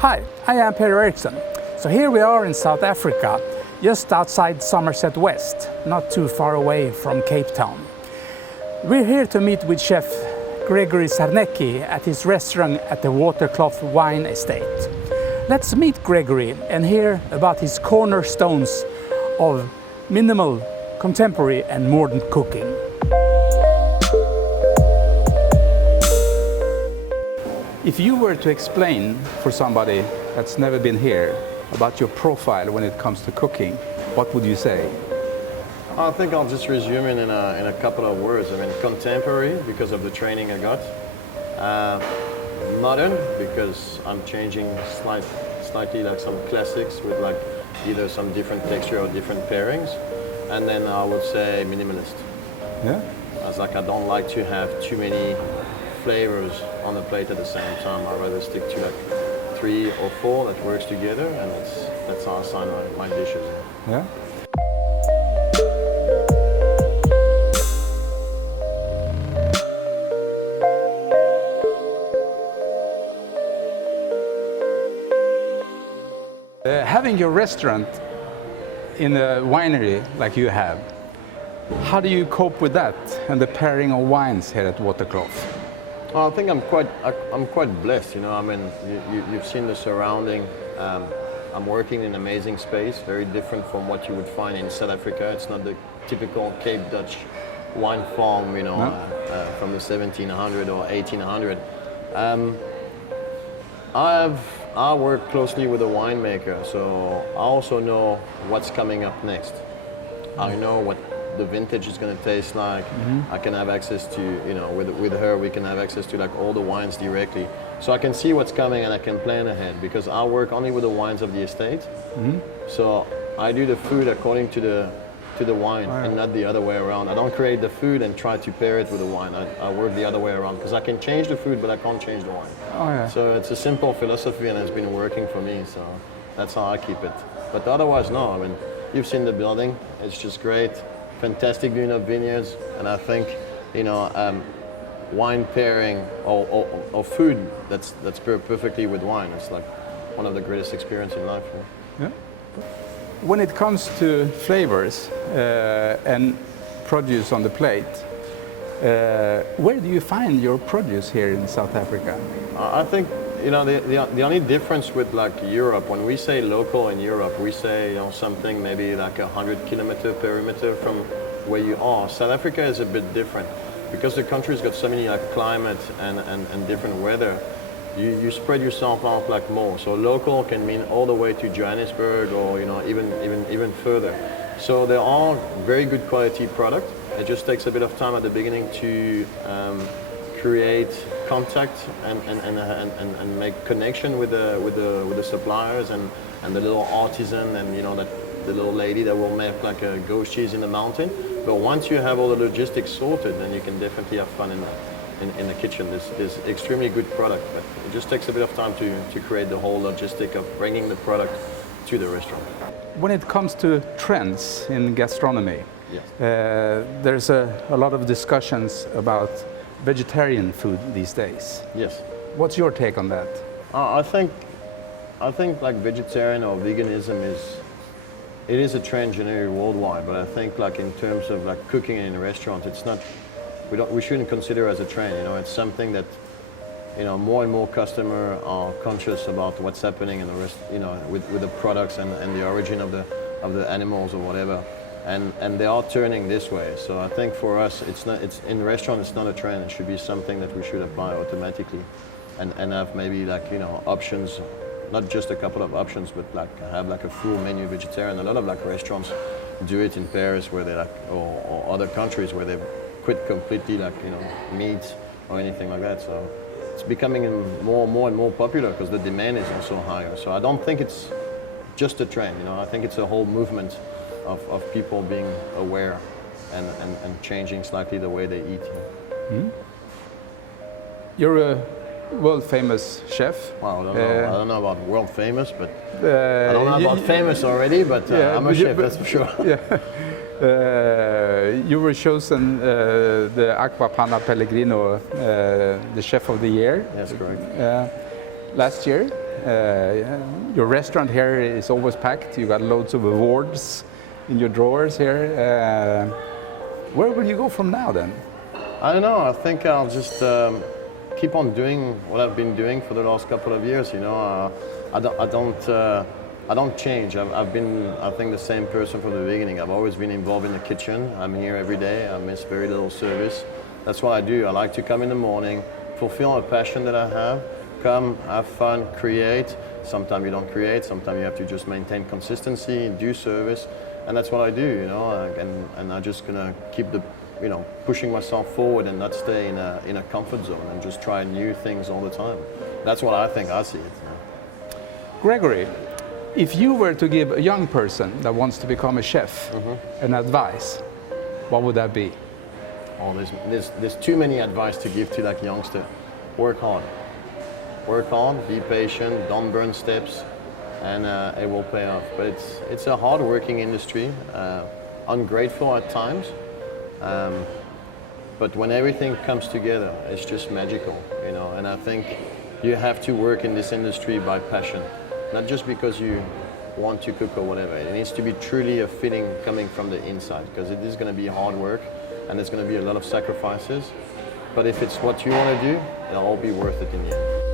Hi, I am Eriksson. So here we are in South Africa, just outside Somerset West, not too far away from Cape Town. We're here to meet with Chef Gregory Czarnecki at his restaurant at the Waterkloof Wine Estate. Let's meet Gregory and hear about his cornerstones of minimal, contemporary and modern cooking. If you were to explain for somebody that's never been here about your profile when it comes to cooking, what would you say? I think I'll just resume it in a couple of words. I mean, contemporary because of the training I got. Modern because I'm changing slightly like some classics with like either some different texture or different pairings. And then I would say minimalist. Yeah. As like I don't like to have too many flavors on the plate at the same time. I'd rather stick to like 3 or 4 that works together, and that's how I assign my dishes. Yeah. Having your restaurant in a winery like you have, how do you cope with that and the pairing of wines here at Waterkloof? I think I'm quite blessed. You know, I mean, you've seen the surrounding. I'm working in an amazing space, very different from what you would find in South Africa. It's not the typical Cape Dutch wine farm, you know, from the 1700 or 1800. I work closely with a winemaker, so I also know what's coming up next. I know what the vintage is going to taste like. I can have access to, you know, with her we can have access to like all the wines directly. So I can see what's coming and I can plan ahead because I work only with the wines of the estate. So I do the food according to the wine and not the other way around. I don't create the food and try to pair it with the wine. I work the other way around because I can change the food but I can't change the wine. So it's a simple philosophy and it's been working for me, so that's how I keep it. But otherwise, no, I mean, you've seen the building, it's just great. Fantastic doing of vineyards, and I think, you know, wine pairing or food that's paired perfectly with wine. It's like one of the greatest experiences in life. Yeah. When it comes to flavors and produce on the plate, where do you find your produce here in South Africa? I think, you know, the only difference with like Europe, when we say local in Europe, we say, you know, something maybe like 100-kilometer perimeter from where you are. South Africa is a bit different because the country's got so many like climate and different weather. You spread yourself out like more. So local can mean all the way to Johannesburg or, you know, even further. So they are very good quality product. It just takes a bit of time at the beginning to create contact and make connection with the suppliers and the little artisan and, you know, that the little lady that will make like a goat cheese in the mountain. But once you have all the logistics sorted, then you can definitely have fun in the kitchen. This extremely good product, but it just takes a bit of time to create the whole logistic of bringing the product to the restaurant. When it comes to trends in gastronomy, there's a lot of discussions about vegetarian food these days. Yes. What's your take on that? I think like vegetarian or veganism is a trend generally worldwide, but I think like in terms of like cooking in a restaurant, it's not. We shouldn't consider as a trend. You know, it's something that, you know, more and more customers are conscious about what's happening in the rest. You know, with the products and the origin of the animals or whatever. And they are turning this way. So I think for us, it's in the restaurant, it's not a trend. It should be something that we should apply automatically and have maybe like, you know, options, not just a couple of options, but like have like a full menu vegetarian. A lot of like restaurants do it in Paris where they like, or other countries where they quit completely like, you know, meat or anything like that. So it's becoming more and more popular because the demand is also higher. So I don't think it's just a trend, you know, I think it's a whole movement of people being aware and changing slightly the way they eat. You're a world famous chef. Well, I don't know about world famous, but I don't know about famous already, but I'm a chef, that's for sure. You were chosen the Acqua Panna Pellegrino, the chef of the year. That's correct. Last year. Your restaurant here is always packed. You got loads of awards in your drawers here. Where will you go from now then? I don't know. I think I'll just keep on doing what I've been doing for the last couple of years. You know, I don't change. I've been, I think, the same person from the beginning. I've always been involved in the kitchen. I'm here every day. I miss very little service. That's what I do. I like to come in the morning, fulfill a passion that I have. Come, have fun, create. Sometimes you don't create. Sometimes you have to just maintain consistency, do service, and that's what I do. You know, and I'm just gonna keep the, you know, pushing myself forward and not stay in a comfort zone and just try new things all the time. That's what I think I see it. You know? Gregory, if you were to give a young person that wants to become a chef an advice, what would that be? Oh, there's too many advice to give to that youngster. Work hard. Work on, be patient, don't burn steps, and it will pay off. But it's a hard-working industry, ungrateful at times, but when everything comes together, it's just magical, you know. And I think you have to work in this industry by passion, not just because you want to cook or whatever. It needs to be truly a feeling coming from the inside, because it is going to be hard work, and there's going to be a lot of sacrifices. But if it's what you want to do, it'll all be worth it in the end.